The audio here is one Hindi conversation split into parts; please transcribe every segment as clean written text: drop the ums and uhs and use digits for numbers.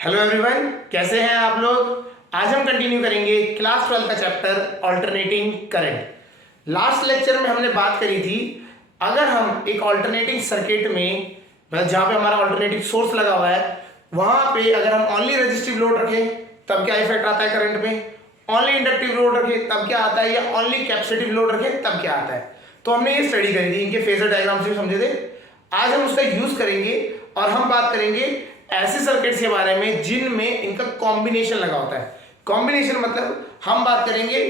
हेलो एवरीवन, कैसे हैं आप लोग। आज हम कंटिन्यू करेंगे क्लास 12 का chapter alternating current. Last lecture में हमने बात करी थी, अगर हम एक ऑल्टरनेटिंग सर्किट में जहाँ पे हमारा ऑल्टरनेटिव सोर्स लगा हुआ है वहां पे अगर हम ओनली रेजिस्टिव लोड रखें तब क्या इफेक्ट आता है करंट में, ओनली इंडक्टिव लोड रखें तब क्या आता है, या ओनली कैपेसिटिव लोड रखें तब क्या आता है। तो हमने ये स्टडी करी थी, इनके फेजर डायग्राम से समझे थे। आज हम उसका यूज करेंगे और हम बात करेंगे ऐसे सर्किट्स के बारे में जिनमें इनका कॉम्बिनेशन लगा होता है। कॉम्बिनेशन मतलब हम बात करेंगे,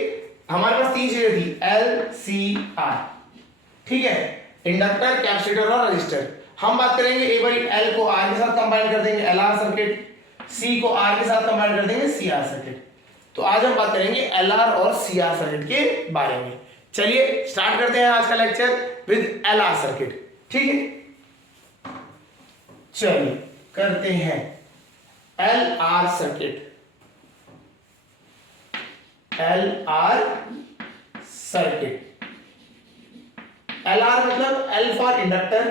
हमारे पास तीन चीजें थी, एल सी आर, ठीक है, इंडक्टर, कैपेसिटर और रजिस्टर। हम बात करेंगे एक बार एल को आर के साथ कंबाइन कर देंगे, एल आर सर्किट, सी को आर के साथ कंबाइन कर देंगे, सी आर सर्किट। तो आज हम बात करेंगे एल आर और सी आर सर्किट के बारे में। चलिए स्टार्ट करते हैं आज का lecture with L R circuit, ठीक है। चलिए करते हैं L R circuit. L R circuit, L R मतलब L for inductor,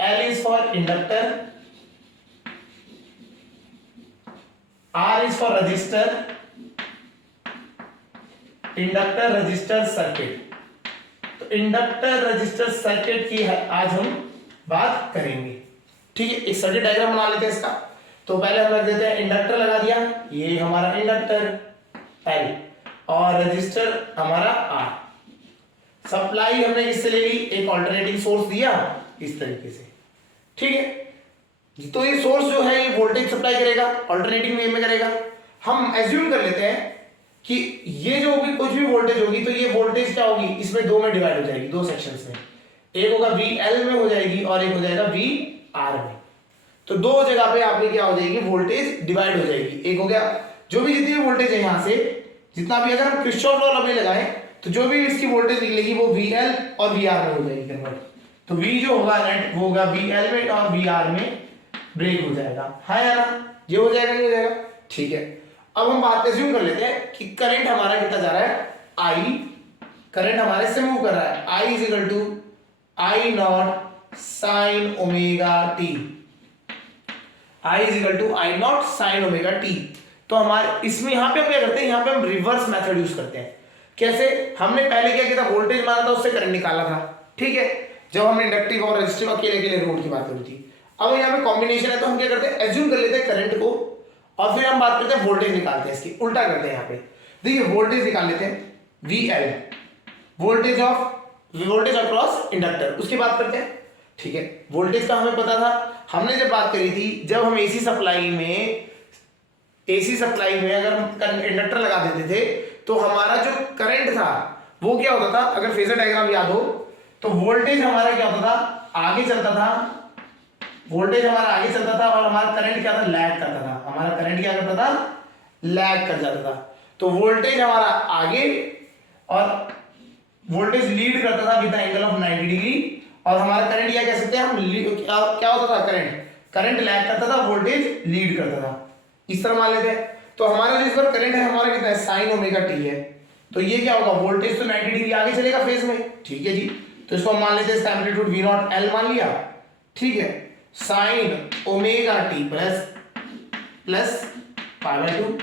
L is for inductor, R is for resistor, inductor resistor circuit. तो इंडक्टर रजिस्टर सर्किट की आज हम बात करेंगे, ठीक है। एक सर्किट डायग्राम बना लेते हैं इसका। तो पहले हम रख देते हैं, इंडक्टर लगा दिया, ये हमारा इंडक्टर एल और रजिस्टर हमारा आर। सप्लाई हमने किससे ले ली, एक ऑल्टरनेटिंग सोर्स दिया इस तरीके से, ठीक है। तो ये सोर्स जो है ये वोल्टेज सप्लाई करेगा, ऑल्टरनेटिंग वे में करेगा। हम एज्यूम कर लेते हैं कि ये जो भी कुछ भी वोल्टेज होगी तो ये वोल्टेज क्या होगी, इसमें दो में डिवाइड हो जाएगी, दो सेक्शंस में। एक होगा वी एल में हो जाएगी और एक हो जाएगा वी आर में। तो दो जगह पे आपकी क्या हो जाएगी, वोल्टेज डिवाइड हो जाएगी। एक हो गया जो भी जितनी भी वोल्टेज है यहां से जितना भी, अगर हम किरचॉफ लॉ अभी लगाएं तो जो भी इसकी वोल्टेज निकलेगी वो वी एल और वी आर में हो जाएगी कन्वर्ट। तो वी जो होगा नेट वो होगा वी एल में और वी आर में ब्रेक हो जाएगा, हाँ या ना, ये हो जाएगा, ये हो जाएगा, ठीक है। अब हम बात एज्यूम कर लेते हैं कि करंट हमारा कितना जा रहा है, आई, करंट हमारे से मूव कर रहा है, I is equal to I naught sine omega t, I is equal to I naught sine omega t. तो हमारे इसमें यहां पे हम क्या करते हैं, यहां पे हम रिवर्स मेथड यूज करते हैं। कैसे, हमने पहले क्या किया था, वोल्टेज माना था, उससे करंट निकाला था, ठीक है, जब हमने इंडक्टिव और रेजिस्टिव अकेले अकेले लोड की बात करी थी। अब यहाँ पे कॉम्बिनेशन है तो हम क्या करते हैं, एज्यूम कर लेते हैं करंट को और फिर हम बात करते हैं वोल्टेज निकालते हैं, इसकी उल्टा करते हैं। यहाँ पे देखिए वोल्टेज निकाल लेते हैं, V L, voltage across inductor, उसकी बात करते हैं, ठीक है। वोल्टेज का हमें पता था, हमने जब बात करी थी, जब हम एसी सप्लाई में अगर हम इंडक्टर लगा देते थे तो हमारा जो करंट था वो क्या होता था, अगर फेजर डायग्राम याद हो तो वोल्टेज हमारा क्या होता था, आगे चलता था, वोल्टेज हमारा आगे चलता था और हमारा करंट क्या था, लैग करता था। हमारा करंट क्या करता था, लैग कर जाता था। तो वोल्टेज हमारा आगे और वोल्टेज लीड करता था विद एंगल ऑफ 90 डिग्री, और हमारा करंट क्या कह सकते हैं हम, क्या होता था, करंट लैग करता था, वोल्टेज लीड करता था, इस तरह मान लेते हैं। तो हमारा जो इस पर करंट है हमारा कितना है, साइन ओमेगा टी है। तो ये क्या होगा, वोल्टेज तो 90 डिग्री आगे चलेगा फेज में, ठीक है जी। तो इसको हम मान लेते हैं, इसका एम्पलीट्यूड वी नॉट एल मान लिया, ठीक है, sign omega T plus pi by 2,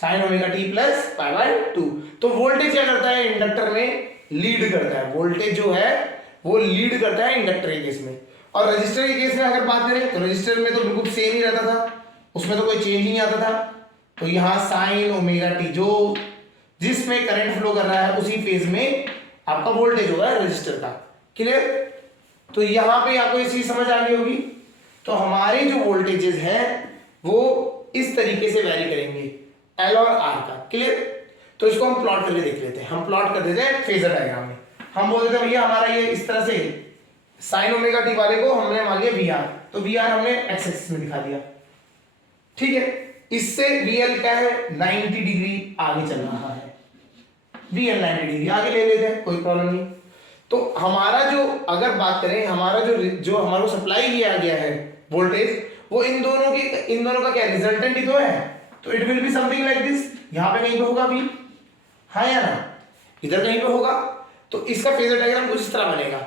sign omega T plus pi by 2। तो वोल्टेज क्या करता है, इंडक्टर में लीड करता है, वोल्टेज जो है वो लीड करता है इंडक्टर के केस में। और रजिस्टर के केस में अगर बात करें तो रजिस्टर में तो बिल्कुल सेम ही रहता था, उसमें तो कोई चेंज ही नहीं आता था। तो यहाँ साइन ओमेगा टी, जो जिसमें करंट फ्लो कर रहा है उसी फेज में आपका वोल्टेज होगा रजिस्टर का, क्लियर। तो यहाँ पे आपको ये चीज समझ आ गई होगी। तो हमारे जो वोल्टेजेस हैं वो इस तरीके से वैरी करेंगे, एल और आर का, क्लियर। तो इसको हम प्लॉट करके देख लेते हैं, हम प्लॉट कर देते हैं फेजर डायग्राम में। हम बोल देते हैं भैया हमारा ये इस तरह से साइन ओमेगा टी वाले को हमने मान लिया वी आर, तो वी आर हमने एक्स एक्सिस में दिखा दिया, ठीक है। इससे वी एल क्या है, 90 डिग्री आगे चल रहा है, वी एल 90 डिग्री आगे ले लेते हैं, कोई प्रॉब्लम नहीं। तो हमारा जो अगर बात करें, हमारा जो हमारा सप्लाई किया गया है वोल्टेज, वो इन दोनों का क्या रिजल्टेंट ही तो है। तो it will be something like this, यहां पे कहीं पे होगा भी, हाँ या ना, इधर कहीं पे होगा। तो इसका फेजर डायग्राम कुछ इस तरह बनेगा,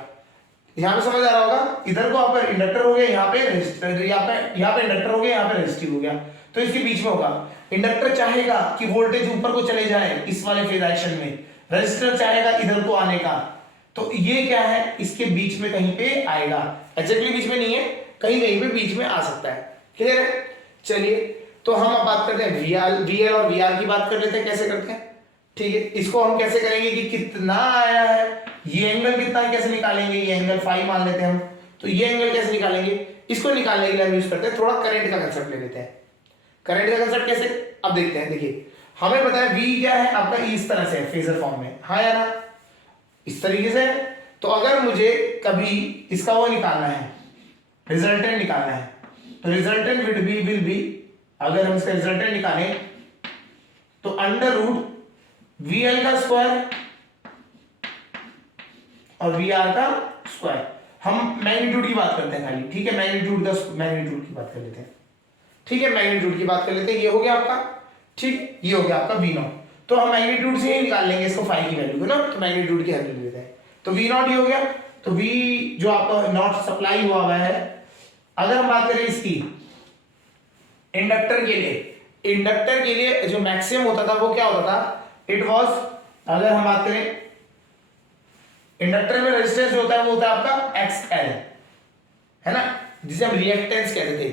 यहाँ पे समझ आ रहा होगा, इधर को आप इंडक्टर हो गया, यहाँ पे इंडक्टर हो गया, यहाँ पे रेजिस्टिव हो गया, तो इसके बीच में होगा। इंडक्टर चाहेगा कि वोल्टेज ऊपर को चले जाए इस वाले फेज डायरेक्शन में, रेजिस्टर चाहेगा इधर को आने का, तो ये क्या है, इसके बीच में कहीं पे आएगा, एग्जैक्टली बीच में नहीं है, कहीं कहीं पे बीच में आ सकता है। क्लियर है? चलिए, तो हम अब बात करते हैं VL और VR की बात कर लेते हैं, कैसे करते हैं। ठीक है, इसको हम कैसे करेंगे कि कितना आया है, ये एंगल कितना है, कैसे निकालेंगे, ये एंगल फाई मान लेते हैं हम, तो ये एंगल कैसे निकालेंगे, इसको निकालने के लिए हम यूज करते हैं थोड़ा करंट का कंसेप्ट ले लेते हैं। करंट का कंसेप्ट कैसे, अब देखते हैं। देखिए, हमें पता है V क्या है आपका, इस तरह से फेजर फॉर्म में, हाँ या ना, इस तरीके से। तो अगर मुझे कभी इसका वो निकालना है, रिजल्टेंट निकालना है, तो रिजल्टेंट विल बी, अगर हम इसका रिजल्टेंट निकालें तो अंडर रूट VL का स्क्वायर और VR का स्क्वायर। हम मैग्नीट्यूड की बात करते हैं खाली, ठीक है, मैग्नीट्यूड की बात कर लेते हैं, ठीक है, मैग्नीट्यूड की बात कर लेते हैं। ये हो गया आपका, ठीक, ये हो गया आपका V0, तो हम मैग्नीट्यूड से ही निकाल लेंगे इसको फाई की वैल्यू को ना, तो मैग्नीट्यूड की वैल्यू लेते हैं, तो V0 ये हो गया। तो V जो आपका नॉट सप्लाई हुआ है, अगर हम बात करें इसकी इंडक्टर के लिए जो मैक्सिमम होता था वो क्या होता था, इट वाज, अगर हम बात करें इंडक्टर में रेजिस्टेंस जो होता है वो होता है आपका XL, है ना, जिसे हम रिएक्टेंस कहते थे,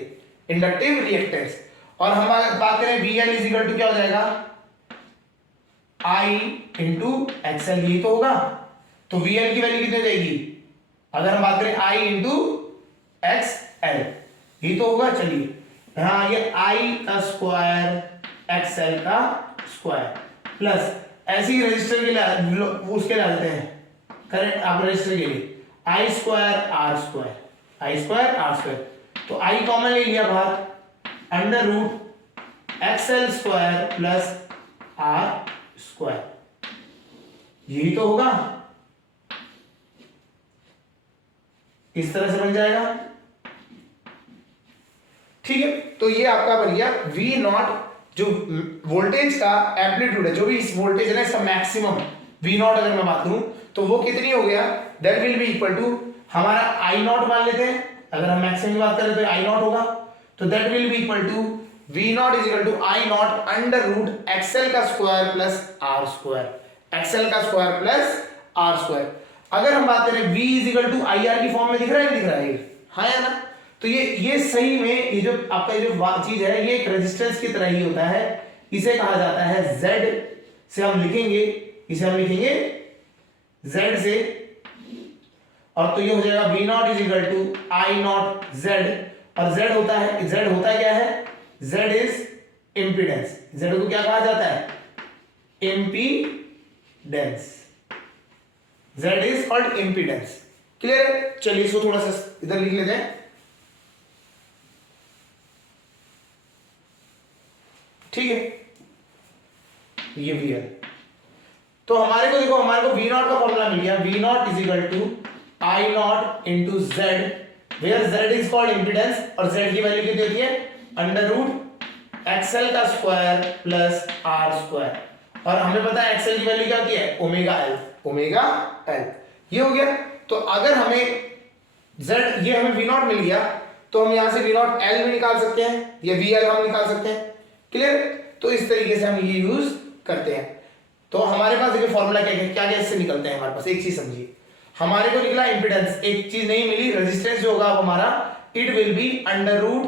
इंडक्टिव रिएक्टेंस। और हम बात करें VL इज इक्वल टू क्या हो जाएगा, I इंटू XL, यही तो होगा। तो VL की वैल्यू कितनी हो जाएगी, अगर हम बात करें I इंटू XL, यही तो होगा। चलिए, हाँ, ये I का स्क्वायर XL का स्क्वायर प्लस ऐसे ही रजिस्टर के लिए उसके डालते हैं करंट, आप रजिस्टर के लिए I स्क्वायर R स्क्वायर, तो I कॉमन ले लिया बाहर, under root XL square plus R square, यही तो होगा, इस तरह से बन जाएगा। ठीक है, तो ये आपका बन गया V0, जो वोल्टेज का एम्पलीट्यूड है, जो भी इस वोल्टेज है ना इसका मैक्सिमम V0 अगर मैं बात करूं तो वो कितनी हो गया, that will be equal to हमारा I0 मान लेते हैं, अगर हम मैक्सिमम की बात करें तो I0 होगा, तो that will be equal to V0 is equal to I0 under root XL का square plus R square, XL का स्क्वायर प्लस R स्क्वायर। अगर हम बात करें V is equal to IR की फॉर्म में दिख रहा है, नहीं दिख रहा है, हाँ या ना, तो ये सही में ये जो आपका ये जो चीज है ये एक रेजिस्टेंस की तरह ही होता है, इसे कहा जाता है Z से हम लिखेंगे, इसे हम लिखेंगे Z से, और तो ये हो जाएगा V0 is equal to I0 Z, और Z होता है क्या है, Z इज इम्पीडेंस, Z को क्या कहा जाता है, impedance, Z is called impedance. Clear है? चलिए इसको थोड़ा सा इधर लिख लेते हैं, ठीक है, ये VL। तो हमारे को देखो, हमारे को V0 का फॉर्मूला मिल गया, V0 is equal to I0 into Z, where Z is called impedance, और Z की वैल्यू कितनी होती है, अंडर रूट XL का स्क्वायर प्लस R स्क्वायर, और हमें पता है XL की वैल्यू क्या होती है, ओमेगा L, ये हो गया। तो अगर हमें Z, ये हमें V0 मिल गया, तो हम यहां से V0 L भी निकाल सकते हैं, या VL हम निकाल सकते हैं। क्लियर? तो इस तरीके से हम ये यूज करते हैं। तो हमारे पास देखिए फॉर्मूला क्या इससे निकलते हैं, हमारे पास एक चीज समझिए, हमारे को निकला इंपीडेंस, एक चीज नहीं मिली, रेजिस्टेंस जो होगा हमारा it will be under root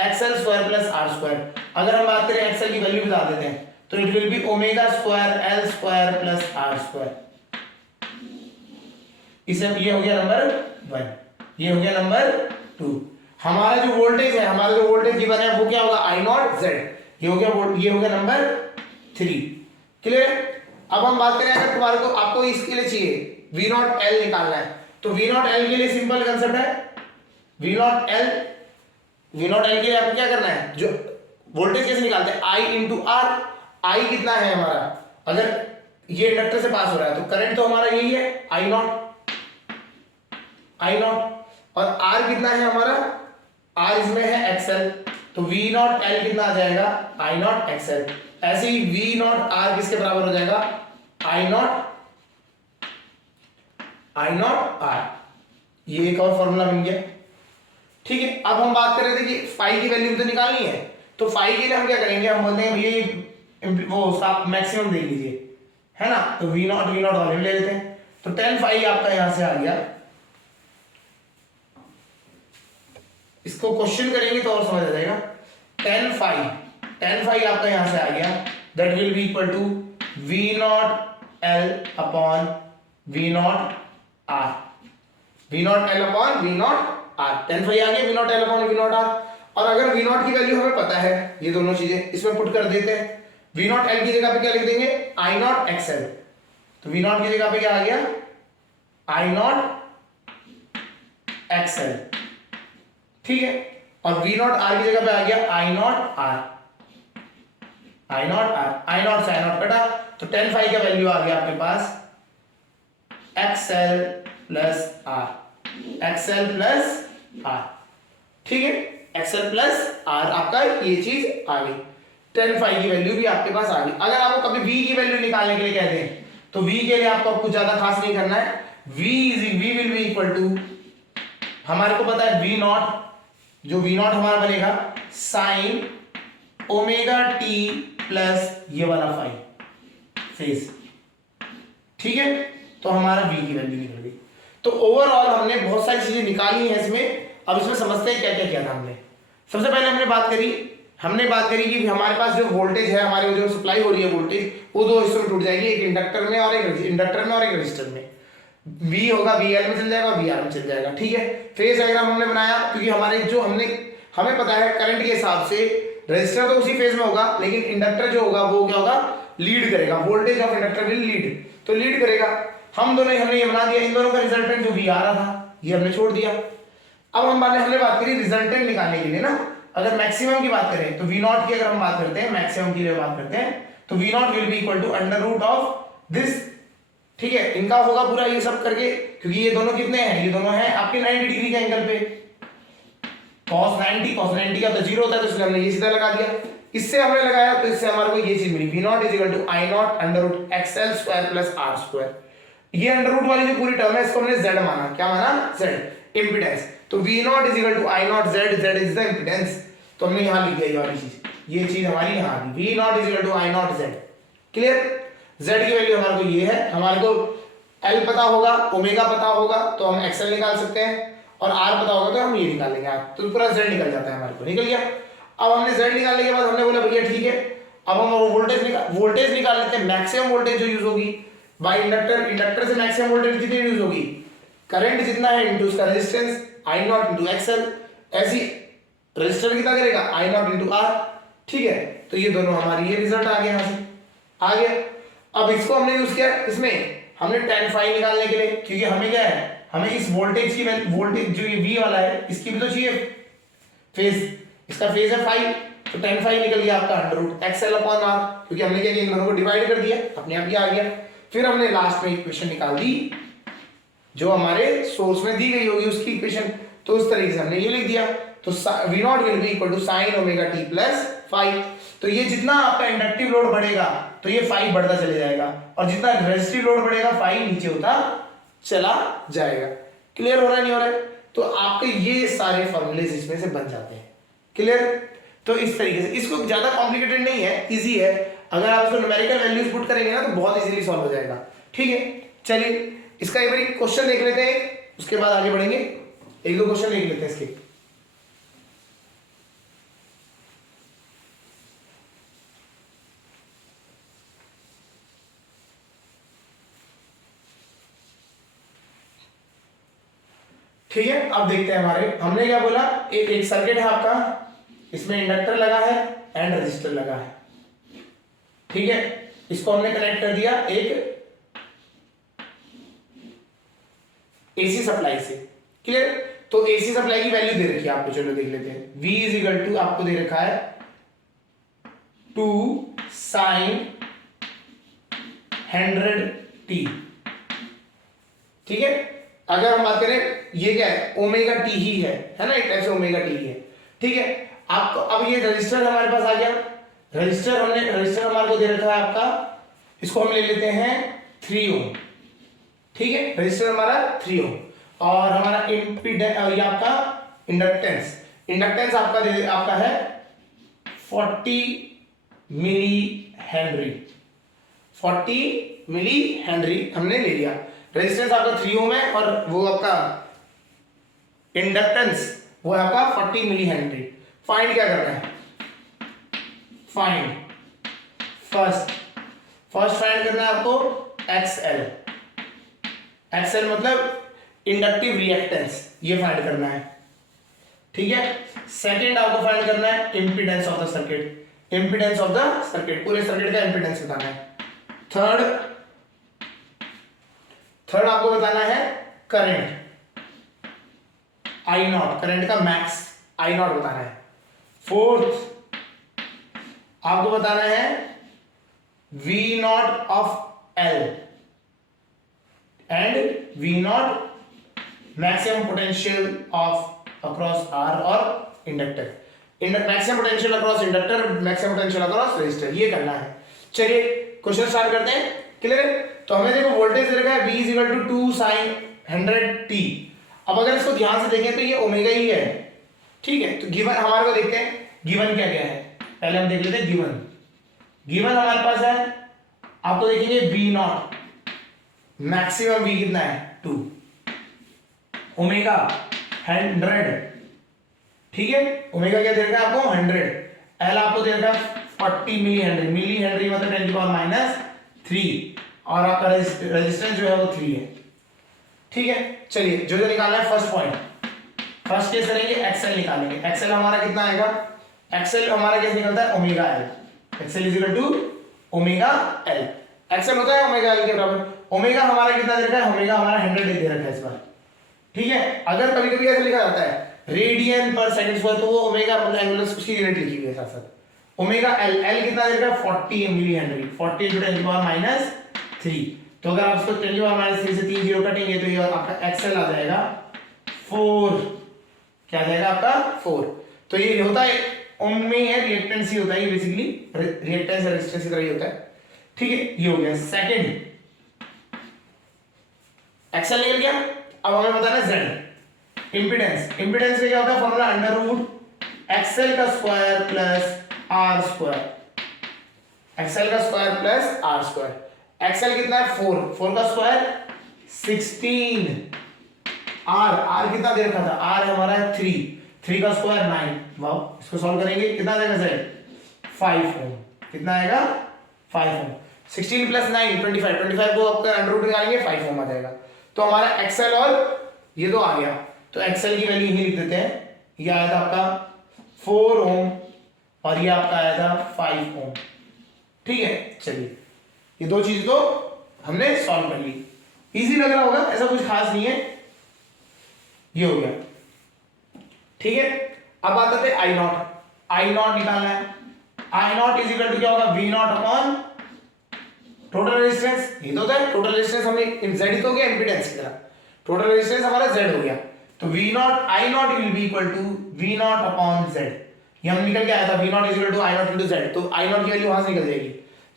XL square plus R square. अगर हम बात करें XL की वैल्यू बता देते हैं, तो it will B omega square L square plus R square. इसे ये हो गया नंबर 1, ये हो गया नंबर 2। हमारा जो वोल्टेज है, हमारा जो वोल्टेज गिवन है वो क्या होगा, I0 Z, ये हो गया नंबर 3। क्लियर? अब हम बात करें, अगर तुम्हारे को आपको इसके लिए चाहिए V0 L निकालना है, तो V0 L के लिए सिंपल कंसेप्ट है, V0 L के लिए आपको क्या करना है, जो वोल्टेज कैसे निकालते हैं, I इंटू R। I कितना है हमारा, अगर ये इंडक्टर से पास हो रहा है तो करंट तो हमारा यही है I0, और R कितना है हमारा, R इसमें है XL, तो V0 L कितना आ जाएगा, I0 XL। ऐसे ही V0 R किसके बराबर हो जाएगा, I0 R। ये एक और फॉर्मूला बन गया। ठीक है, अब हम बात कर रहे थे कि फाई की वैल्यू तो निकालनी है, तो फाई के लिए हम क्या करेंगे, हम बोलते हैं भैया वो आप मैक्सिमम दे लीजिए, है ना। तो वी नॉट वॉल्यूम ले लेते हैं। तो टेन फाई आपका यहां से आ गया, इसको क्वेश्चन करेंगे तो और समझ आ जाएगा। टेन फाई आपका यहां से आ गया, that will be equal to V naught L upon V naught R, V naught L upon V naught R. Tan phi आ गया, V naught L upon V naught R. और अगर वी नॉट की वैल्यू हमें पता है, ये दोनों चीजें इसमें पुट कर देते हैं। वी नॉट एल की जगह पे क्या लिख देंगे, आई नॉट एक्सएल। तो वी नॉट की जगह पे क्या आ गया, आई नॉट एक्सएल। ठीक है, और वी नॉट आर की जगह पे आ गया I naught R, I naught R, I naught से आई नॉट कटा। तो टेन फाई का वैल्यू आ गया आपके पास XL plus R, XL plus R. ठीक है, एक्सएल प्लस आर आपका ये चीज आ गई। टेन फाई की वैल्यू भी आपके पास आ गई। अगर आपको कभी v की वैल्यू निकालने के लिए कहते हैं, तो v के लिए आपको कुछ ज्यादा खास नहीं करना है। v will be equal to, हमारे को पता है v नॉट, जो v नॉट हमारा बनेगा साइन ओमेगा टी प्लस ये वाला फाई फेज। ठीक है, तो हमारा v की वैल्यू निकल गई। तो ओवरऑल हमने बहुत सारी चीजें निकाली हैं इसमें। अब इसमें समझते हैं क्या क्या किया था हमने। सबसे पहले हमने बात करी कि हमारे पास जो वोल्टेज है, हमारे जो सप्लाई हो रही है वोल्टेज, वो दो हिस्सों में टूट जाएगी, एक इंडक्टर में और एक रजिस्टर में। V होगा VL में चल जाएगा, VR में चल जाएगा। ठीक है, फेज डायग्राम हमने बनाया क्योंकि हमें पता है करंट के हिसाब से रजिस्टर तो उसी फेज में होगा, लेकिन इंडक्टर जो होगा वो क्या होगा, लीड करेगा। Voltage of inductor will lead, तो लीड करेगा। हमने ये बना दिया, इन दोनों का रिजल्टेंट जो V आ रहा था ये हमने छोड़ दिया। अब हमने बात करी रिजल्टेंट निकालने के लिए ना। अगर मैक्सिमम की बात करें तो वी नॉट की अगर हम बात करते हैं, मैक्सिमम की बात करते हैं, तो V not will be equal to under root of this. ठीक है, इनका होगा पूरा ये सब करके, क्योंकि ये दोनों कितने हैं, ये दोनों हैं आपके 90 डिग्री के एंगल पे। cos 90 का तो जीरो होता है, तो इसलिए हमने ये सीधा लगा दिया। इससे हमने लगाया तो इससे हमारे को ये चीज मिली, V not is equal to I naught under root XL square plus R square. ये अंडर रूट वाली जो पूरी टर्म है इसको हमने z माना। क्या माना, z इंपीडेंस। तो V not is equal to I not z is the impedance. तो हमने यहां लिख दिया ये वाली चीज, ये चीज हमारी यहां आ गई, V not is equal to I not z। Clear, z की वैल्यू हमारे को ये है, हमारे को l पता होगा, ओमेगा पता होगा तो हम xl निकाल सकते हैं, और r पता होगा तो हम ये निकाल लेंगे, तो पूरा z निकल जाता है हमारे को, निकल गया। अब हमने z निकालने के बाद हमने बोला भैया ठीक है, अब हम वोल्टेज निकाल लेते हैं। मैक्सिमम वोल्टेज जो यूज होगी बाय इंडक्टर से मैक्सिमम वोल्टेज कितनी यूज होगी, करंट जितना है इनटू उसका resistance I not into XL. ऐसी रेजिस्टर कितना करेगा, आई नॉट इनटू आर। ठीक है, तो ये दोनों हमारी ये रिजल्ट आ गया, यहां से आ गया। अब इसको हमने यूज किया, इसमें हमने tan फाई निकालने के लिए, क्योंकि हमें क्या है, हमें इस वोल्टेज की वोल्टेज जो ये V वाला है इसकी भी तो चाहिए फेज, इसका फेज है फाई, तो tan फाई निकल गया आपका under root XL upon R, क्योंकि हमने क्या किया, इन दोनों को डिवाइड कर दिया, अपने आप ये आ गया। फिर हमने लास्ट में इक्वेशन निकाल दी जो हमारे सोर्स में दी गई होगी उसकी इक्वेशन, तो उस तरीके से हमने ये लिख दिया। तो v not will be equal to sin omega t plus phi. तो ये जितना आपका इंडक्टिव लोड बढ़ेगा तो ये फाई बढ़ता चले जाएगा, और जितना रेजिस्टिव लोड बढ़ेगा फाई नीचे होता चला जाएगा। क्लियर हो रहा है, नहीं हो रहा है? तो आपके ये सारे फॉर्मूलेज इसमें से बन जाते हैं। क्लियर, तो इस तरीके से, इसको ज्यादा कॉम्प्लिकेटेड नहीं है, इजी है। अगर आप इसको न्यूमेरिकल वैल्यूज पुट करेंगे ना तो बहुत इजीली सॉल्व हो जाएगा। ठीक है, चलिए इसका एक बार क्वेश्चन देख लेते हैं, उसके बाद आगे बढ़ेंगे। एक दो क्वेश्चन देख लेते हैं इसके। ठीक है, अब देखते हैं हमने क्या बोला, एक सर्किट है आपका, इसमें इंडक्टर लगा है एंड रजिस्टर लगा है। ठीक है, इसको हमने कनेक्ट कर दिया एक एसी सप्लाई से। क्लियर, तो एसी सप्लाई की वैल्यू दे रखी है आपको, चलो देख लेते हैं। V इज इक्वल टू आपको दे रखा है 2 sin 100t। ठीक है, अगर हम बात करें ये क्या है, ओमेगा टी ही है ना, एक टाइप से ओमेगा टी ही है। ठीक है, आपको अब ये रजिस्टर हमारे पास आ गया, रजिस्टर हमारे को दे रखा है आपका, इसको हम ले लेते हैं 3 ओम। ठीक है, रजिस्टर हमारा 3 ओम, और हमारा इम्पीडेंस, ये आपका इंडक्टेंस, इंडक्टेंस आपका है 40 मिली हेनरी, 40 मिली हेनरी हमने ले लिया। रेजिस्टेंस आपका 3 ओम है और वो आपका इंडक्टेंस वो है आपका 40 मिली हेनरी। फाइंड क्या करना है? फाइंड फर्स्ट फाइंड करना है आपको एक्सएल, एक्सएल मतलब इंडक्टिव रिएक्टेंस, ये फाइंड करना है, ठीक है। सेकंड आपको फाइंड करना है impedance of the circuit, impedance of the circuit, पूरे सर्किट का इंपीडेंस बताना है। थर्ड आपको बताना है करंट आई नॉट, करंट का मैक्स आई नॉट बताना है। फोर्थ आपको बताना है V naught of L and V naught maximum potential of across R और inductor, maximum potential across inductor, maximum potential across resistor, ये करना है। चलिए क्वेश्चन स्टार्ट करते हैं। क्लियर है? तो हमें देखो वोल्टेज दे रखा है V = 2 sin 100t। अब अगर इसको ध्यान से देखें तो ये ओमेगा ही है, ठीक है। तो गिवन हमारे को देखते हैं गिवन क्या क्या है, पहले हम देख लेते हैं गिवन हमारे पास है, आपको देखेंगे V0 मैक्सिमम V कितना है 2, ओमेगा 100, ठीक है। ओमेगा क्या दे रखा है आपको 100, एल आपको दे रखा है 40 मिली हेनरी मतलब 10⁻³ और आपका रेजिस्टेंस जो है वो 3 है, ठीक है। चलिए जो निकालना है फर्स्ट पॉइंट, फर्स्ट केस करेंगे एक्सएल निकालेंगे। एक्सएल हमारा कितना आएगा? एक्सएल हमारा कैसे निकलता है omega L, XL = omega L, XL होता है ओमेगा एल के बराबर। ओमेगा हमारा कितना दे रखा है? ओमेगा हमारा 100 दे रखा है इस बार, ठीक है। अगर कभी कभी ऐसा लिखा जाता है रेडियन पर सेकंड स्क्वायर तो वो ओमेगा मतलब एंगुलर उसकी यूनिट लिखी हुई है साथ साथ। ओमेगा एल कितना दे रखा है 40 मिली हेनरी, 40 × 10⁻³ तो अगर आप इसको 10⁻³ से 3 जीरो कटेंगे तो ये आपका एक्सएल आ जाएगा 4, क्या आ जाएगा आपका 4। तो ये होता है ओम में है रिएक्टेंस ही होता है, बेसिकली रिएक्टेंस रेजिस्टेंस की तरह ही होता है, ठीक है। ये हो गया सेकंड, एक्सएल निकल गया। अब हमें बताना है जेड इंपीडेंस, इंपीडेंस का क्या होता है फॉर्मूला √XL का square plus R square, XL का square plus R square. XL कितना है 4 का स्क्वायर 16, आर कितना दे रखा था? आर हमारा है 3 का स्क्वायर 9। वाओ, इसको सॉल्व करेंगे कितना देगा जेड 5 ओम, कितना आएगा 5 ओम। 16 + 9 25 को आपका √ निकालेंगे 5 ओम आ जाएगा। तो हमारा एक्सएल और ये तो आ गया, तो एक्सएल की वैल्यू यही लिख देते हैं, ये आया था आपका 4 ओम और ये आपका आया था 5 ओम, ठीक है। चलिए ये दो चीज तो हमने सॉल्व कर ली, इजी लग रहा होगा, ऐसा कुछ खास नहीं है, ये हो गया, ठीक है। अब आता है आई नॉट निकालना है। आई नॉट = क्या होगा V0 टोटल रेजिस्टेंस, ये तो होता है टोटल रेजिस्टेंस, हमने Z ही तो हो गया इंपीडेंस की तरह, टोटल रेजिस्टेंस हमारा Z हो गया। तो I naught will be equal to V0 Z, ये हम निकल के आया था V0 = I नॉट × Z, तो आई नॉट की वैल्यू वहां से निकल जाएगी,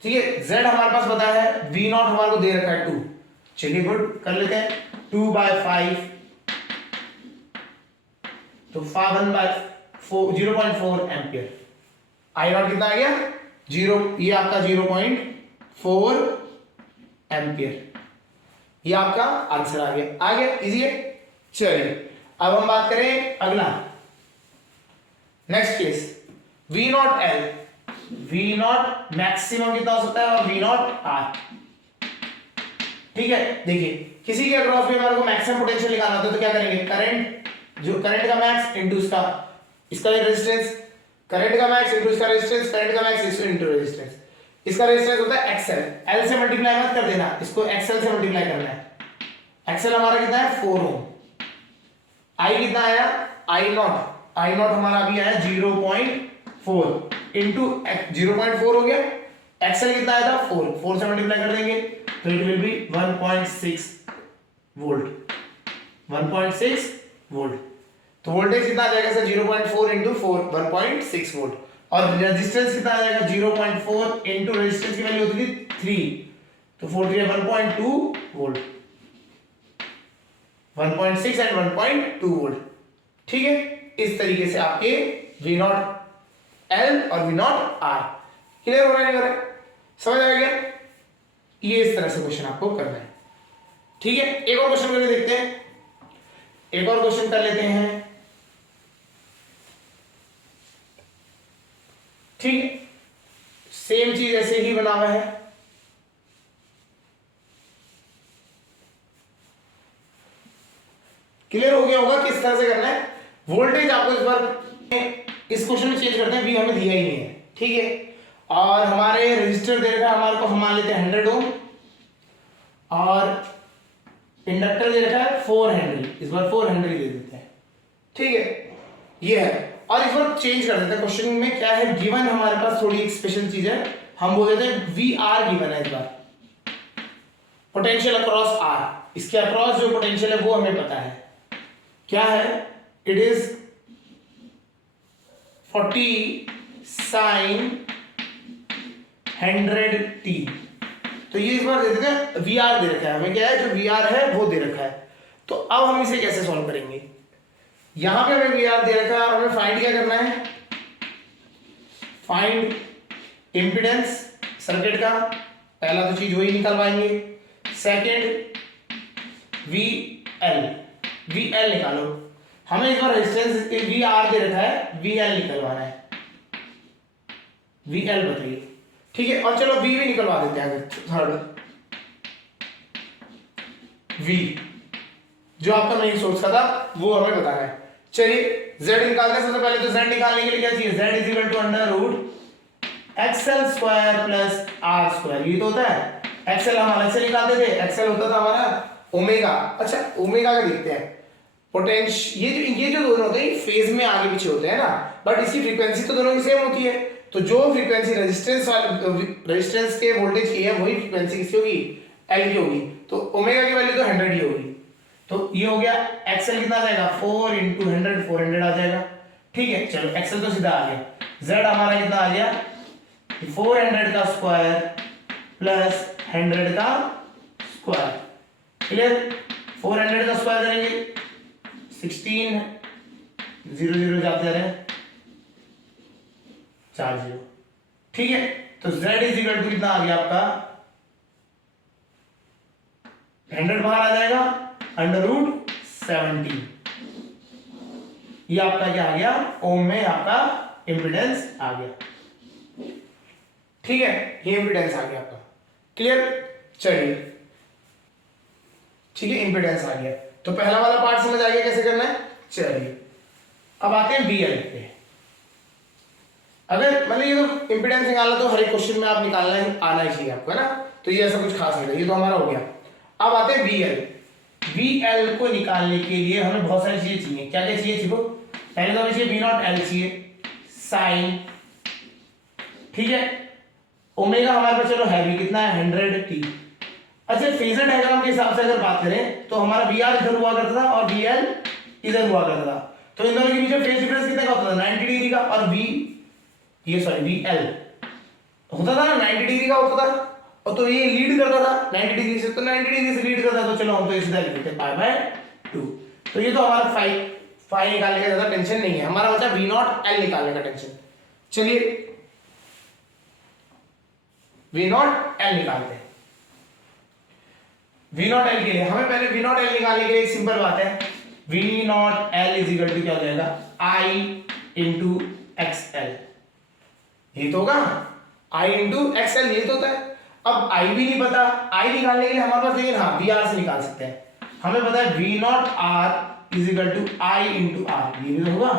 ठीक है। Z हमारे पास पता है, V0 हमारे को दे रखा है 2, चलिए गुड कर लेते हैं 2/5 तो 0.4 एम्पियर। आई नॉट कितना आ गया 0, ये आपका 0.4 एम्पियर, ये आपका आंसर आ गया इजी है। चलिए अब हम बात करें अगला नेक्स्ट केस V0 मैक्सिमम कितना हो सकता है और V0 R, ठीक है। देखिए किसी के अक्रॉस में हमारे को मैक्सिमम पोटेंशियल निकालना होता है तो क्या करेंगे, करंट का मैक्स इनटू इसका रेजिस्टेंस, करंट का मैक्स इनटू इसका रेजिस्टेंस, करंट का मैक्स इनटू रेजिस्टेंस, इसका रेजिस्टेंस होता है एक्सएल, एल से मल्टीप्लाई मत कर देना, इसको एक्सएल से मल्टीप्लाई करना है। एक्सएल हमारा कितना है 4 ओम, आई कितना आया आई नॉट हमारा अभी आया 0.4 इनटू 0.4 हो गया, एक्सएल कितना आया था 4 से मल्टीप्लाई कर देंगे तो it will B 1.6 volt, 1.6 volt. तो वोल्टेज कितना आ जाएगा सर 0.4 × 4 1.6 वोल्ट, और रेजिस्टेंस कितना आ जाएगा 0.4 इनटू रेजिस्टेंस की वैल्यू होती थी 3 तो 4 × 1.2 वोल्ट, 1.6 एंड 1.2 वोल्ट। ठीक है, इस तरीके से आपके V नॉट एल और V नॉट आर क्लियर हो रहा है, नहीं हो रहा है, समझ आ गया? ये इस तरह से क्वेश्चन आपको करना है। ठीक है, एक और क्वेश्चन करके देखते हैं, एक और क्वेश्चन कर लेते हैं। ठीक है, सेम चीज ऐसे ही बना हुआ है। क्लियर हो गया होगा किस तरह से करना है। वोल्टेज आपको इस बार इस क्वेश्चन में चेंज करते हैं, वी हमें दिया ही नहीं है। ठीक है, और हमारे रजिस्टर दे रखा है हमारे को, हम मान लेते हैं 100 ओम, और इंडक्टर दे रखा है 4 हेनरी, इस बार 4 हेनरी दे देते हैं। ठीक है, ये है, और इस बार चेंज कर देते हैं। क्वेश्चन में क्या है, गिवन हमारे पास थोड़ी एक स्पेशल चीज है, हम बोल देते हैं वी आर गिवन है इस बार, पोटेंशियल अक्रॉस आर। इसके अक्रॉस जो पोटेंशियल है वो हमें पता है क्या है, इट इज 40 sin 100t। तो ये इस बार दे देते हैं वी आर दे रखा है हमें, क्या है जो वी आर है वो दे रखा है। तो अब हम इसे कैसे सॉल्व करेंगे, यहां पे हमें वी आर दे रखा है और हमें फाइंड क्या करना है, फाइंड इंपिडेंस सर्किट का, पहला तो चीज वही निकालवाएंगे। सेकंड वी एल निकालो, हमें इस बार रेजिस्टेंस वी आर दे रखा है, वी एल निकलवाना है, वी एल बताइए। ठीक है, और चलो वी भी निकलवा देते हैं थर्ड, वी जो आपका मेन सोर्स का था वो हमें बताना है। चलिए z निकालते हैं। सबसे पहले तो z निकालने के लिए क्या चाहिए, z is equal to under root XL square plus R square, ये तो होता है। एक्सएल हम अलग से निकालते थे, एक्सएल होता था हमारा ओमेगा। अच्छा ओमेगा का देखते हैं, पोटेंशियल ये जो दोनों होते हैं फेज में आगे पीछे होते हैं ना, बट इसकी फ्रीक्वेंसी तो दोनों की सेम होती है। तो जो फ्रीक्वेंसी रेजिस्टेंस के वोल्टेज की है वही फ्रीक्वेंसी किसकी होगी, एल की होगी। तो ओमेगा की वैल्यू तो 100 ही होगी। तो ये हो गया एक्सएल कितना आ जाएगा, 4 × 100 400 आ जाएगा। ठीक है, चलो एक्सएल तो सीधा आ गया। जेड हमारा कितना आ गया, 400 का स्क्वायर प्लस 100 का स्क्वायर। क्लियर, 400 का स्क्वायर करेंगे 16 0 0 जाते जा रहे हैं 4 0। ठीक है, तो z इज इक्वल टू कितना आ गया आपका, 100 बाहर आ जाएगा अंडर रूट 17। ये आपका क्या आ गया, ओम में आपका इंपिडेंस आ गया। ठीक है, ये इंपिडेंस आ गया आपका। क्लियर, चलिए ठीक है, इंपिडेंस आ गया। तो पहला वाला पार्ट समझ आ गया कैसे करना है। चलिए अब आते हैं VL पे। अगर मतलब ये तो इंपिडेंस निकालना तो हर एक क्वेश्चन में आप निकालना आना ही चाहिए आपको, है ना। तो ये ऐसा कुछ खास नहीं है, ये तो हमारा हो गया। अब आते हैं VL को निकालने के लिए हमें बहुत सारी चीजें चाहिए। क्या क्या चाहिए देखो, पहले तो हमें चाहिए V नॉट L चाहिए, साइन। ठीक है, ओमेगा हमारे पास चलो है भी कितना है 100t। अच्छा फेजर डायग्राम के हिसाब से अगर बात करें तो हमारा VR इधर हुआ करता था और VL इधर हुआ करता था। तो इन दोनों के बीच फेज डिफरेंस कितने का होता था, 90 डिग्री का। और VL होता था ना 90 डिग्री का होता था, और तो ये लीड करता था 90 डिग्री से, तो 90 डिग्री से लीड करता था। तो चलो हम तो सीधा लिख देते हैं π/2। तो ये तो हमारा फाई निकालने का ज्यादा टेंशन नहीं है, हमारा बचा V नॉट L निकालने का टेंशन। चलिए V नॉट L निकालते हैं। V नॉट L के लिए हमें पहले V नॉट L निकालने के लिए एक सिंपल बात है, V not L is equal to क्या हो जाएगा, I इंटू XL। ये तो होगा I इंटू XL, ये तो होता है। अब I भी नहीं पता, I निकालने के लिए हमारे पास, लेकिन हाँ VR से निकाल सकते हैं। हमें पता है V not R is equal to I into R, ये भी तो होगा,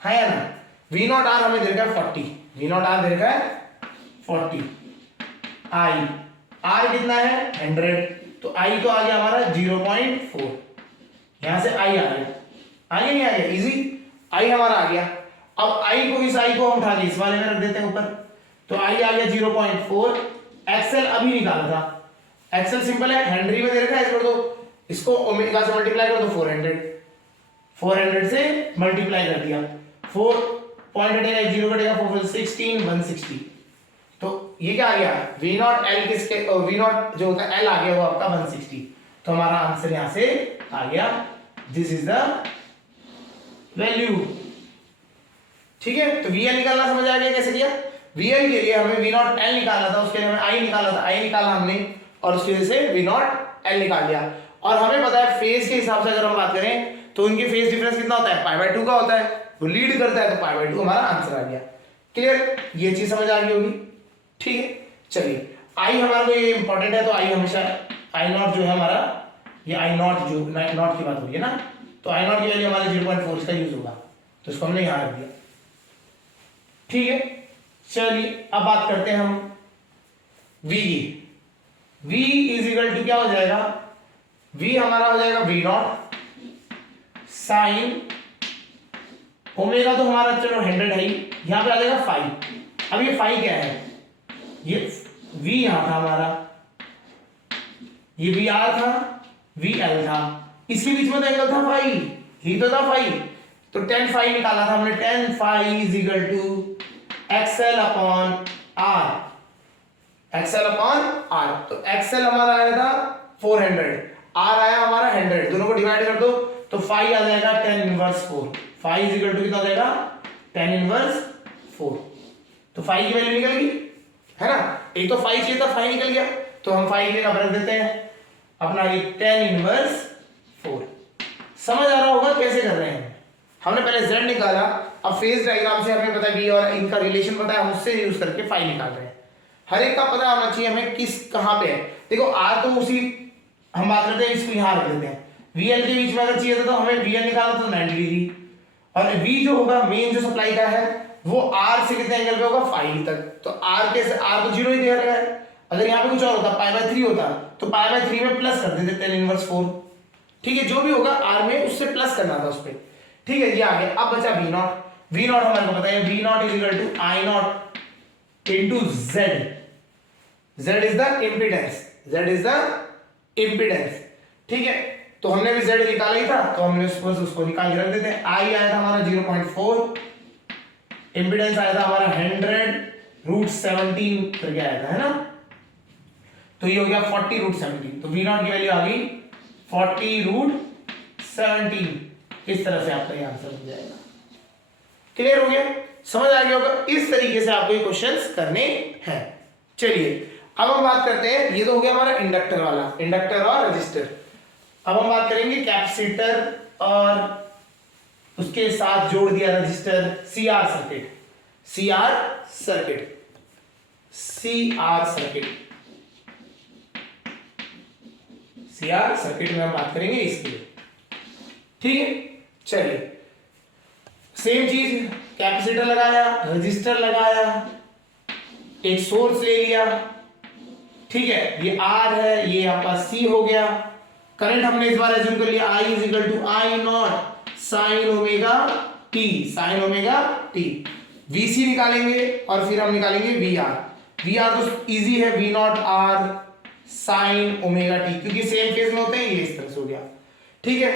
है या ना। V नॉट R हमें दे रखा है 40, V नॉट R दे रखा है 40, I R कितना है 100, तो I तो आ गया हमारा 0.4, यहां से I आ गया, आगे नहीं आ गया, इजी I हमारा आ गया। अब I को, इस I को हम उठा के इस वाले में रख देते हैं ऊपर, तो I आ गया 0.4। एक्सएल अभी निकाला था, एक्सएल सिंपल है, हेनरी में दे रखा है, इसको तो इसको ओमेगा से मल्टीप्लाई कर दो, 400 से मल्टीप्लाई कर दिया, 4 पॉइंट हटेगा 0 कटेगा, 4 16 160। तो ये क्या आ गया, V नॉट L किसके, V नॉट जो होता है L आ गया वो आपका 160। तो हमारा आंसर यहां से आ गया, दिस इज द वैल्यू। ठीक है, तो VL निकालना समझ आ गया कैसे किया। VL के लिए हमें V नॉट L निकालना था, उसके लिए हमें I निकालना था, I निकाला हमने और उसकी वजह से V नॉट L निकाल लिया। और हमें पता है फेज के हिसाब से अगर हम बात करें तो उनके फेज डिफरेंस कितना होता है, π/2 का होता है, वो लीड करता है तो π/2 हमारा आंसर आ गया। क्लियर, ये चीज समझ आ गई होगी। ठीक है, चलिए I हमारा को ये इंपॉर्टेंट है, तो I हमेशा I नॉट जो है हमारा, ये I नॉट जो नॉट की बात हो रही है ना, तो I नॉट की वैल्यू हमारे 0.4 इसका यूज होगा, तो इसको हमने यहाँ रख दिया। ठीक है, चलिए अब बात करते हैं हम V की। V इज इक्वल टू क्या हो जाएगा, V हमारा हो जाएगा V नॉट साइन ओमेगा, तो हमारा चलो 100 है, यहाँ पे आ जाएगा फाई। अब ये फाई क्या है, ये V यहाँ था हमारा, ये VR था, VL था, इसके बीच में तो एंगल था फाई, ही तो था फाई, तो tan फाई निकाला था हमने, tan phi is equal to XL upon R, XL upon R, तो XL हमारा आया था 400, R आया हमारा 100, दोनों को डिवाइड कर दो तो फाई आ जाएगा tan inverse 4, phi is equal to कितना हो जाएगा tan इनवर्स 4, तो फाई की वैल्यू निकल गई है ना, एक तो फाई चाहिए था, फाई निकल गया, तो हम फाई के रख देते हैं अपना ये tan इनवर्स 4। समझ आ रहा होगा कैसे कर रहे हैं, हमने पहले z निकाला, अब फेज डायग्राम से हमें पता है v और इनका रिलेशन पता है, हम उससे यूज करके फाई निकाल रहे हैं। हर एक का पता होना चाहिए हमें किस कहां पे है। देखो r तो उसी हम बात करते हैं, इसको यहां रख देते हैं, vl के बीच में अगर चाहिए था तो हमें vl निकालना तो 90 डिग्री, और v जो होगा मेन जो सप्लाई का है वो r से कितने एंगल पे होगा, फाई तक, तो r के r तो 0 ही दे रहा है, अगर यहाँ पे कुछ और होता π/3 होता तो π/3 में प्लस कर देते tan इनवर्स 4। ठीक है, जो भी होगा r में उससे प्लस करना था उस पे। ठीक है, ये आ गया। अब बचा V नॉट, V नॉट हमारे को पता है V not is equal to I not into Z, Z is the impedance, Z is the impedance. ठीक है, तो हमने भी Z निकाला ही था, तो हमने उसको निकाल के रख देते हैं। I आया था हमारा 0.4, इम्पीडेंस आया था हमारा 100√17 करके आया था, है ना, तो ये हो गया 40√17, तो V नॉट की वैल्यू आ गई 40√17। इस तरह से आपका ये आंसर हो जाएगा। क्लियर हो गया, समझ आ गया होगा, इस तरीके से आपको ये क्वेश्चंस करने हैं। चलिए अब हम बात करते हैं, ये तो हो गया हमारा इंडक्टर वाला, इंडक्टर और रजिस्टर। अब हम बात करेंगे कैपेसिटर और उसके साथ जोड़ दिया register, CR circuit, CR circuit, CR circuit, CR circuit में हम बात करेंगे इसके लिए। ठीक है, चलिए सेम चीज, कैपेसिटर लगाया, रजिस्टर लगाया, एक सोर्स ले लिया, ठीक है, ये R है, ये आपका C हो गया। करंट हमने इस बार एज्यूम कर लिया I is equal to I not sine omega t, sine omega t। VC निकालेंगे और फिर हम निकालेंगे VR, VR तो इजी है, V not R sign omega t, क्योंकि सेम फेज में होते हैं, ये इस तरह से हो गया। ठीक है,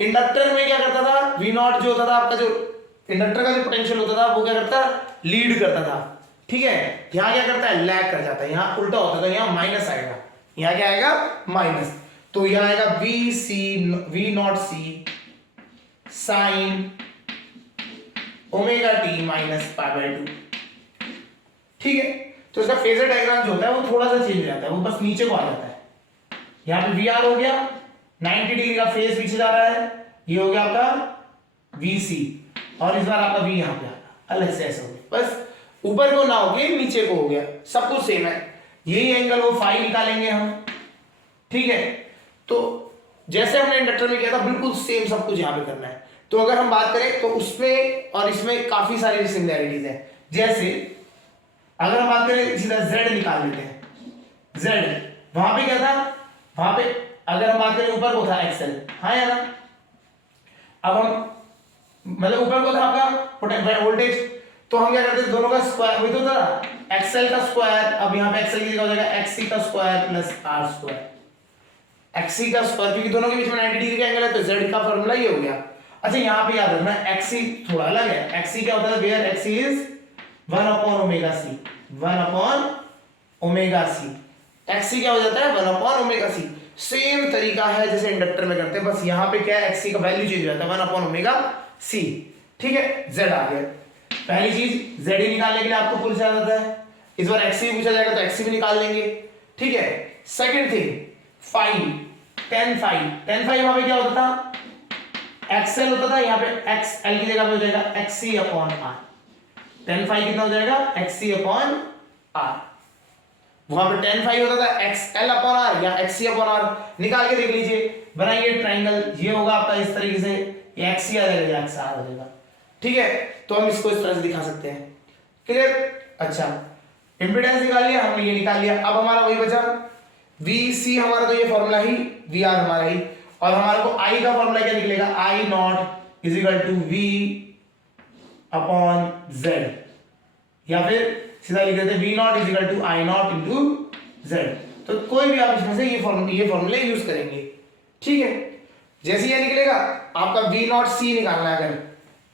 इंडक्टर में क्या करता था, V नॉट जो होता था आपका, जो इंडक्टर का जो पोटेंशियल होता था वो क्या करता, लीड करता था। ठीक है, यहाँ क्या करता है, लैग कर जाता है, यहाँ उल्टा होता था, यहाँ माइनस आएगा, यहाँ क्या आएगा माइनस, तो यहाँ आएगा V naught C sine omega t minus π/2। ठीक है, तो इसका फेजर डायग्राम जो होता है वो थोड़ा सा चेंज हो जाता है, वो बस नीचे को आ जाता है। यहाँ पे VR हो गया, 90 डिग्री का फेज पीछे जा रहा है, ये हो गया आपका VC, और इस बार आपका V यहाँ पे आया, अलग से ऐसा हो गया, बस ऊपर को ना हो गया नीचे को हो गया, सब कुछ सेम है। यही एंगल वो फाई निकालेंगे हम। ठीक है, तो जैसे हमने इंडक्टर में किया था बिल्कुल सेम सब कुछ यहाँ पे करना है। तो अगर हम बात करें तो उसमें और इसमें काफी सारी सिमिलैरिटीज है। जैसे अगर हम बात करें सीधा Z निकाल लेते हैं, Z वहां पे क्या था, वहां पे अगर हम बात करें ऊपर को था XL, हाँ या ना, अब हम मतलब ऊपर को था आपका वोल्टेज, तो हम क्या करते थे, दोनों का स्क्वायर वही तो था, XL का स्क्वायर, अब यहाँ पे XL की जगह हो जाएगा XC का square plus R square, XC का स्क्वायर, क्योंकि दोनों के बीच में 90 डिग्री का एंगल है, तो Z का फॉर्मूला ये हो गया। अच्छा यहाँ पे याद रखना XC थोड़ा अलग है, XC क्या होता है, where XC is 1/ωc, 1/ωc, XC क्या हो जाता है 1/ωc। सेम तरीका है जैसे इंडक्टर में करते हैं, बस यहाँ पे क्या है XC का वैल्यू चेंज हो जाता है 1/ωc। ठीक है, Z आ गया। पहली चीज Z ही निकालने के लिए आपको पूछा जाता है, इस बार XC पूछा जाएगा तो XC भी निकाल लेंगे। ठीक है, second thing phi, tan phi वहां पे क्या होता था, XL होता था, यहाँ पे XL की जगह पे हो जाएगा XC/R। tan फाई कितना हो जाएगा XC/R। वहां पे tan फाई होता था XL/R या XC/R। निकाल के देख लीजिए, बनाइए ट्राइंगल, ये होगा आपका इस तरीके से, ये XC आ जाएगा या XR आ जाएगा। ठीक है, तो हम इसको इस तरह से दिखा सकते हैं। क्लियर? अच्छा, इंपीडेंस निकाल लिया हमने, ये निकाल लिया। अब हमारा वही बचा VC, हमारा तो ये फॉर्मूला ही, VR हमारा ही, और हमारे को I का फॉर्मूला क्या निकलेगा, I0 = V/Z, या फिर सीधा लिख देते V0 = I0 × Z। तो कोई भी आप इसमें से ये फॉर्मूले यूज करेंगे। ठीक है, जैसे ये निकलेगा आपका V0C निकालना है। अगर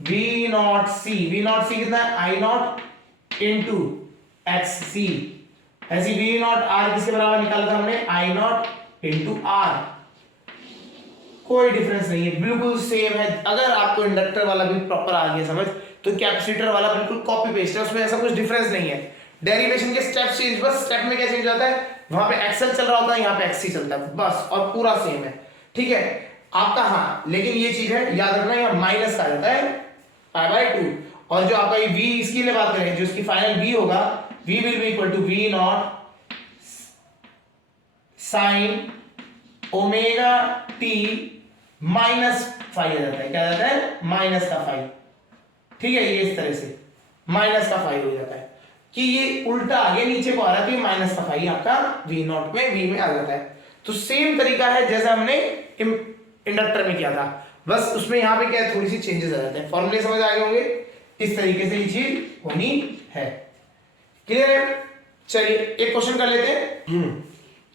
V0C कितना है, I0 × XC, ऐसी V0R किसके बराबर निकाला था हमने, I0 × R। कोई डिफरेंस नहीं है, बिल्कुल सेम है। अगर आपको इंडक्टर वाला भी प्रॉपर आ गया समझ, तो कैपेसिटर वाला बिल्कुल कॉपी पेस्ट है, उसमें ऐसा कुछ डिफरेंस नहीं है। डेरिवेशन के स्टेप चेंज, बस स्टेप में क्या चेंज होता है, वहां पे XL चल रहा होता है, यहाँ पे XC चलता है, बस, और पूरा सेम है। ठीक है आपका, हाँ लेकिन ये चीज है याद रखना, यहाँ माइनस का जाता है π/2, और जो आपका ये V, इसकी लिए बात करें, जो इसकी फाइनल V होगा, V will be equal to V0 sin ωt minus phi आ जाता है, क्या आ जाता है, माइनस का फाई। ठीक है, ये इस तरह से माइनस का फाई हो जाता है कि ये उल्टा आगे नीचे को आ रहा है, तो ये माइनस का फाई आपका V0 में, V में आ जाता है। तो सेम तरीका है जैसा हमने इंडक्टर में किया था, बस उसमें यहाँ पे क्या है, थोड़ी सी चेंजेस आ जाते हैं। फॉर्मूले समझ आ गए होंगे, इस तरीके से ये चीज होनी है। क्लियर है? चलिए एक क्वेश्चन कर लेते हैं।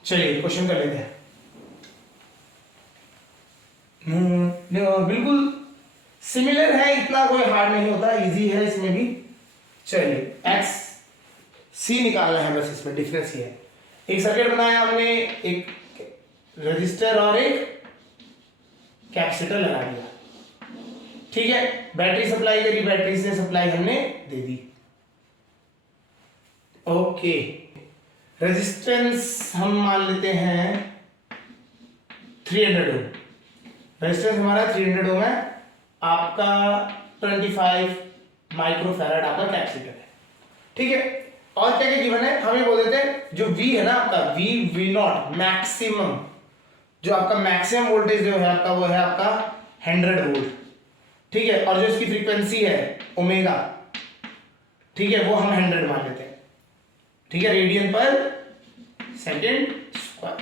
चलिए क्वेश्चन कर लेते हैं। बिल्कुल सिमिलर है, इतना कोई हार्ड नहीं होता, इजी है इसमें भी। चलिए XC निकालना है, बस इसमें डिफरेंस ये है। एक सर्किट बनाया हमने, एक रजिस्टर और एक कैपेसिटर लगा दिया। ठीक है, बैटरी सप्लाई करी, बैटरी से सप्लाई हमने दे दी। ओके, रेजिस्टेंस हम मान लेते हैं 300 ओम। रेजिस्टेंस हमारा 300 ओम है, आपका 25 माइक्रोफैराड आपका कैपेसिटर है। ठीक है, और क्या क्या गिवन है, हमें बोल देते हैं जो V है ना आपका, V0 मैक्सिमम, जो आपका मैक्सिमम वोल्टेज जो है आपका, वो है आपका 100 वोल्ट। ठीक है, और जो इसकी फ्रीक्वेंसी है ओमेगा, ठीक है, वो हम 100 मान लेते हैं। ठीक है, रेडियन पर सेकेंड स्क्वायर,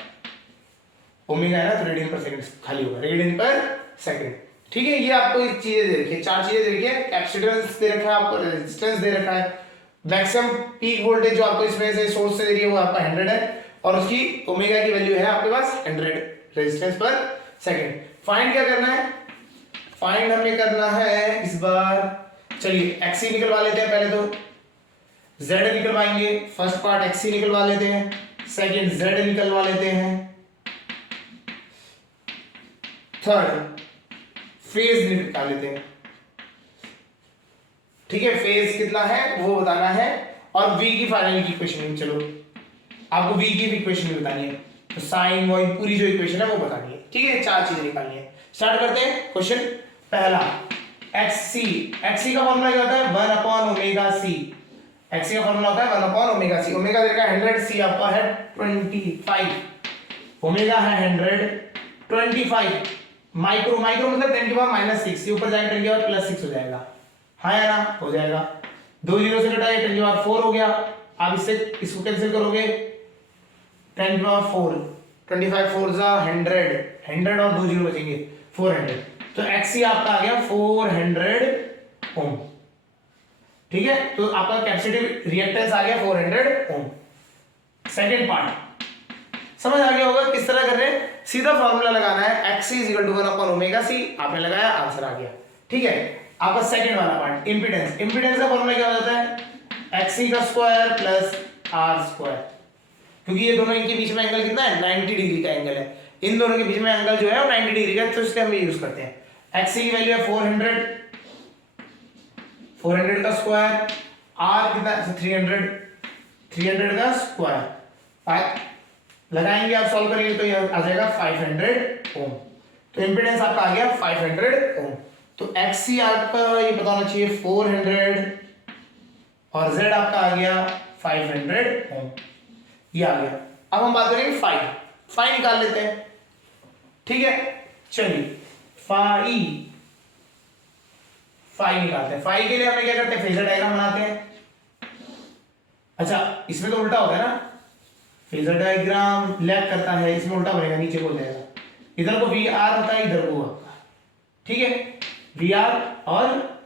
ओमेगा है ना, तो रेडियन पर सेकेंड खाली होगा, रेडियन पर सेकेंड। ठीक है, ये आपको एक चीजें दे रखी है, 4 चीजें दे रखी है, कैपेसिटेंस दे रखा है आपको, रेजिस्टेंस दे रखा है, मैक्सिमम पीक वोल्टेज जो आपको इसमें से सोर्स से दे रही है वो आपका 100 है, और उसकी ओमेगा की वैल्यू है आपके पास 100 रेजिस्टेंस पर सेकेंड। फाइंड क्या करना है, फाइंड हमें करना है इस बार, चलिए XC निकलवा लेते हैं पहले, तो Z निकलवाएंगे, फर्स्ट पार्ट XC निकलवा लेते हैं, सेकंड Z निकलवा लेते हैं, थर्ड फेज निकाल लेते हैं। ठीक है, फेज कितना है वो बताना है, और V की फाइनल की इक्वेशन, चलो आपको V की भी इक्वेशन भी बतानी है, तो साइन वही पूरी जो इक्वेशन है वो बतानी है। ठीक है, 4 चीजें निकालनी है। स्टार्ट करते हैं क्वेश्चन पहला। XC का फॉर्मूला क्या होता है, 1/ωc। XC का फॉर्मूला होता है 1/ωc। ओमेगा दे रखा है 100, C आपका है 25, ओमेगा है 100, 25 माइक्रो, माइक्रो मतलब 10⁻⁻⁶, ऊपर जाएगा 10⁻+6 हो जाएगा, हाँ या ना, हो जाएगा। 2 जीरो से घटाए 10⁻4 हो गया। आप इससे इसको कैंसिल करोगे, 10⁻4, 25 4 जा 100 और 2 जीरो बचेंगे, 400। तो XC आपका आ गया 400 ओम। ठीक है, तो आपका कैपेसिटिव रिएक्टेंस आ गया 400 ओम। सेकंड पार्ट समझ आ गया होगा किस तरह कर रहे हैं, सीधा फॉर्मूला लगाना है, XC = 1/ωc, आपने लगाया, आंसर आ गया। ठीक है, आपका सेकंड वाला पार्ट इंपीडेंस। इंपीडेंस का फॉर्मूला क्या हो जाता है, XC का स्क्वायर प्लस R स्क्वायर, क्योंकि ये दोनों इनके बीच में एंगल कितना है, 90 डिग्री का एंगल है। इन दोनों के बीच में एंगल जो है वो 90 डिग्री का, तो इसलिए हम ये यूज करते हैं। एक्स की वैल्यू है 400 का स्क्वायर, आर कितना 300 का स्क्वायर लगाएंगे, आप सॉल्व करेंगे तो यह आ जाएगा 500 ओम। तो इंपेडेंस आपका आ गया 500 ओम। तो एक्सी आपका ये पता होना चाहिए 400 और जेड आपका आ गया 500 ओम, ये आ गया। अब हम बात करेंगे फाई निकाल लेते हैं, ठीक है। चलिए फाई निकालते हैं। फाई के लिए हमें क्या करते हैं, फेजर डायग्राम बनाते हैं। अच्छा इसमें तो उल्टा होता है ना, फेजर डायग्राम लेफ्ट करता है, इसमें उल्टा बनेगा, नीचे को जाएगा। इधर को वी आर होता है, इधर को आपका, ठीक है, वी आर और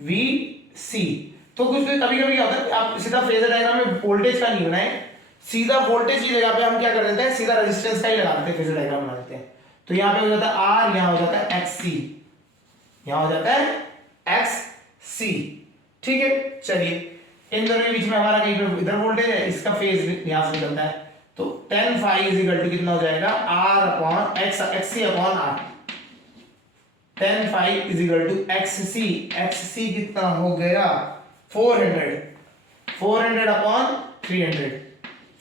वी सी। तो कुछ कभी कभी क्या होता है, आप सीधा फेजर डायग्राम में वोल्टेज का नहीं बनाए, सीधा वोल्टेज की जगह पे हम क्या कर देते हैं, सीधा रेजिस्टेंस का ही लगा देते हैं, फेजर डायग्राम बना देते हैं। तो यहाँ पे हो जाता है आर, यहाँ हो जाता है एक्स सी, यहाँ हो जाता है एक्स सी, ठीक है। चलिए इन दोनों के बीच में हमारा कहीं पे इधर वोल्टेज है, इसका फेज यहां से निकलता है, तो tan phi is equal to कितना हो जाएगा, r upon x, xc upon r। tan phi is equal to xc कितना हो गया 400 अपॉन 300,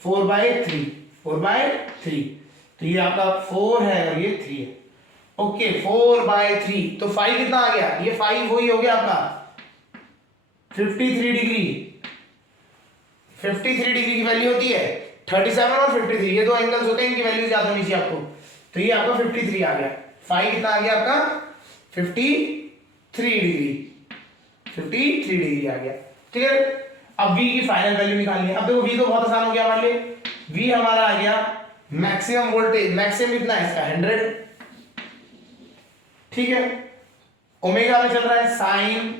4/3। तो ये आपका 4 है और ये 3 है, ओके 4/3। तो phi कितना आ गया, ये phi वही हो गया आपका 53 डिग्री। 53 डिग्री की वैल्यू होती है 37 और 53, ये दो एंगल्स होते हैं, इनकी वैल्यू ज्यादा होनी चाहिए आपको। तो ये आपका 53 आ गया, फाई कितना आ गया आपका 53 डिग्री आ गया, ठीक है। अब v की फाइनल वैल्यू निकालनी है। अब देखो v तो बहुत आसान हो गया हमारे लिए, v हमारा आ गया मैक्सिमम वोल्टेज, मैक्सिमम कितना है इसका 100, ठीक है। ओमेगा में चल रहा है साइन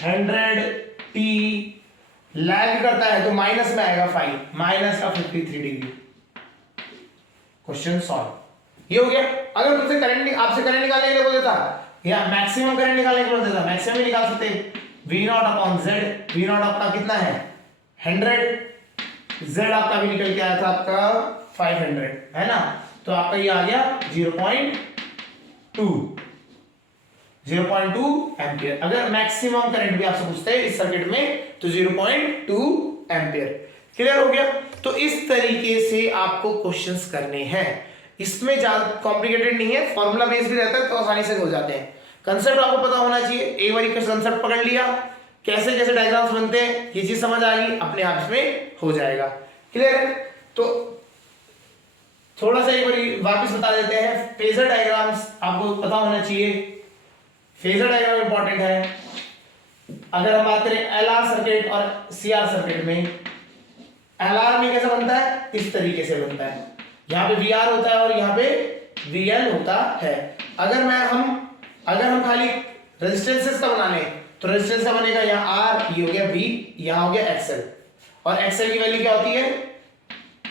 100t, लैग करता है तो माइनस में आएगा 5, माइनस का 53 डिग्री। क्वेश्चन सॉल्व, ये हो गया। अगर तुमसे करंट, आपसे करंट निकालने के लिए बोल देता या मैक्सिमम करंट निकालने के लिए बोल देता, मैक्सिमम ही निकाल सकते, V0 अपॉन Z। V0 आपका कितना है 100, Z आपका भी निकल के आया था आपका 500, है ना। तो आपका ये आ गया 0.2 एम्पियर। अगर मैक्सिमम करंट भी आपसे पूछते हैं इस सर्किट में तो 0.2 एम्पियर। क्लियर हो गया। तो इस तरीके से आपको क्वेश्चंस करने हैं, इसमें ज्यादा कॉम्प्लिकेटेड नहीं है, फॉर्मूला बेस भी रहता है तो आसानी से हो जाते हैं। कंसेप्ट आपको पता होना चाहिए, एक बार कंसेप्ट पकड़ लिया, कैसे कैसे डायग्राम्स बनते हैं ये चीज समझ आ गई, अपने आप इसमें हो जाएगा। क्लियर है। तो थोड़ा सा एक बार वापस बता देते हैं, फेजर डायग्राम्स आपको पता होना चाहिए, फेजर डायग्राम इंपॉर्टेंट है। अगर हम बात करें एलआर सर्किट और सीआर सर्किट में, एलआर में कैसा बनता है, इस तरीके से बनता है, यहाँ पे वी आर होता है और यहाँ पे वी एल होता है। अगर हम खाली रेजिस्टेंसेस का बना लें तो रेजिस्टेंस का बनेगा यहाँ आर, ये हो गया वी, यहाँ हो गया एक्सएल, और एक्सएल की वैल्यू क्या होती है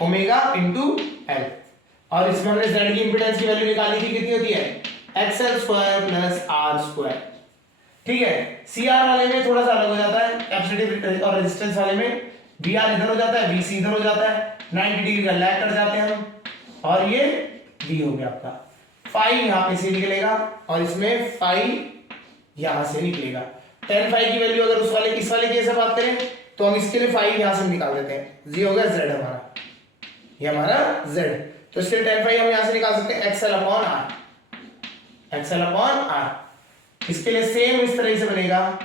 ओमेगा इंटू एल, और इसमें हमने जेड की इंपीडेंस की वैल्यू निकाली थी, कितनी होती है XL square plus R square, ठीक है। सीआर वाले में थोड़ा सा अलग हो जाता है, कैपेसिटिव और रेजिस्टेंस वाले में वी आर इधर हो जाता है, वी सी इधर हो जाता है, 90 डिग्री का लैग कर जाते हैं हम, और ये वी हो गया आपका, फाई यहां पे से निकलेगा और इसमें फाई यहां से निकलेगा। tan फाई की वैल्यू अगर इस वाले केस से बात करें तो हम इसके लिए फाई यहां से निकाल देते हैं, जी हो गया जेड हमारा, ये हमारा जेड। तो इसके tan फाई हम यहां से निकाल सकते हैं एक्सएल अपॉन आर। इसके लिए सेम इस तरह से बनेगा,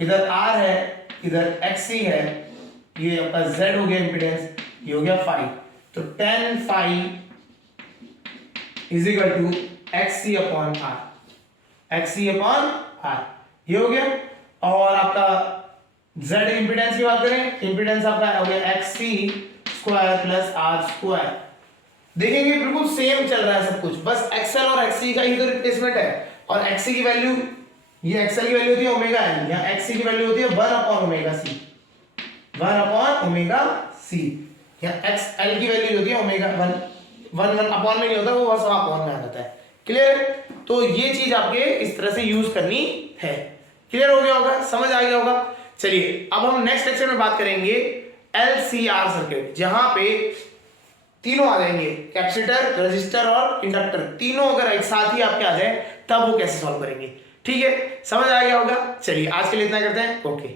इधर आर है, इधर एक्सी है, ये आपका जेड हो गया इंपीडेंस, ये हो गया फाई। तो tan phi is equal to XC upon R, ये हो गया। और आपका जेड इंपीडेंस की बात करें, इंपीडेंस आपका हो गया XC square plus R square. देखेंगे बिल्कुल सेम चल रहा है सब कुछ, बस एक्सएल और एक्सी का ही तो रिप्लेसमेंट है, और एक्सी की वैल्यू, ये एक्सएल की वैल्यू होती है ओमेगा एल, यहाँ एक्सी की वैल्यू होती है 1 upon omega C, 1 upon omega C. यहाँ एक्सएल की वैल्यू होती है ओमेगा 1 अपॉन में नहीं होता, वो बस अपॉन में आ जाता है। क्लियर है। तो ये चीज आपके इस तरह से यूज करनी है। क्लियर हो गया होगा, समझ आ गया होगा। चलिए अब हम नेक्स्ट लेक्चर में बात करेंगे एलसीआर सर्किट, जहां पे तीनों आ जाएंगे, कैपेसिटर, रजिस्टर और इंडक्टर, तीनों अगर एक साथ ही आपके आ जाए तब वो कैसे सॉल्व करेंगे। ठीक है, समझ आ गया होगा। चलिए आज के लिए इतना करते हैं, ओके।